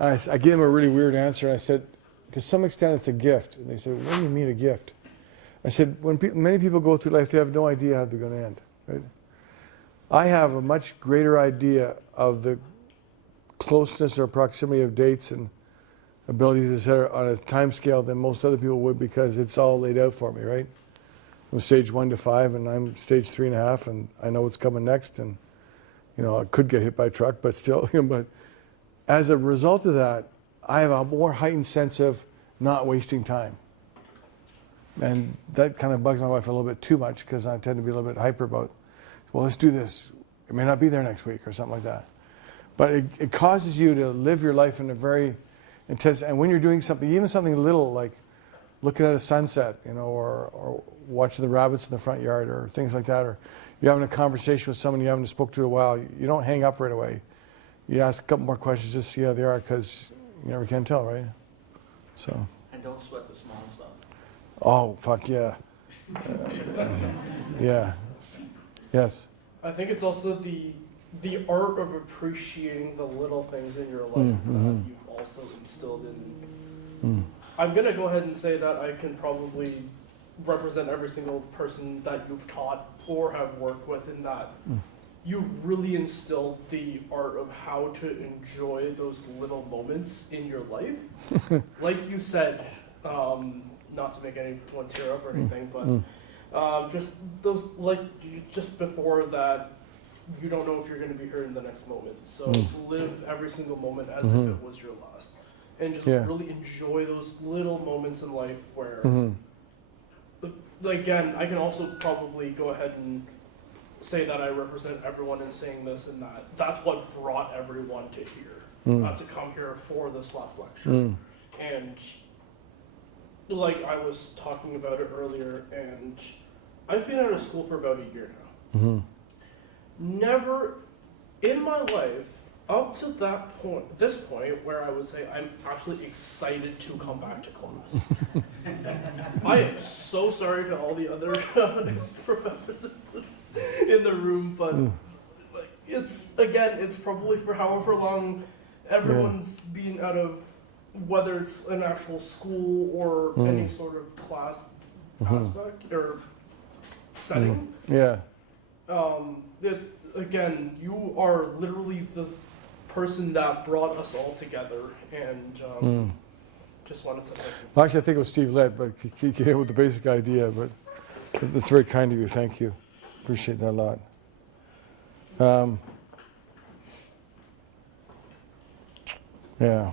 I gave them a really weird answer. And I said, to some extent, it's a gift. And they said, what do you mean a gift? I said, when many people go through life, they have no idea how they're going to end. Right? I have a much greater idea of the closeness or proximity of dates and abilities to set on a time scale than most other people would, because it's all laid out for me, right? I'm stage 1 to 5, and I'm stage 3.5, and I know what's coming next, and I could get hit by a truck, but still, but as a result of that, I have a more heightened sense of not wasting time. And that kind of bugs my wife a little bit too much, because I tend to be a little bit hyper about, well, let's do this. It may not be there next week or something like that. But it causes you to live your life in a very intense, and when you're doing something, even something little like looking at a sunset, or watching the rabbits in the front yard, or things like that, or you're having a conversation with someone you haven't spoke to in a while, you don't hang up right away. You ask a couple more questions just to see how they are, because you never can tell, right? So. And don't sweat the small stuff. Oh, fuck yeah. Yeah. Yes. I think it's also the art of appreciating the little things in your life Mm-hmm. that you've also instilled in. I'm going to go ahead and say that I can probably represent every single person that you've taught or have worked with, in that you really instilled the art of how to enjoy those little moments in your life. Like you said, not to make anyone tear up or anything, but just those, just before that, you don't know if you're going to be here in the next moment. So live every single moment as if it was your last. And just really enjoy those little moments in life where, again, I can also probably go ahead and say that I represent everyone in saying this, and that's what brought everyone to here, to come here for this last lecture. And like I was talking about it earlier, and I've been out of school for about a year now. Never in my life up to this point where I would say I'm actually excited to come back to class. I am so sorry to all the other professors in the room, but it's probably for however long everyone's been out of, whether it's an actual school or any sort of class aspect or setting. Again, you are literally the person that brought us all together, and just wanted to thank you. Well, actually, I think it was Steve Led, but he came with the basic idea, but that's very kind of you. Thank you. Appreciate that a lot. Yeah.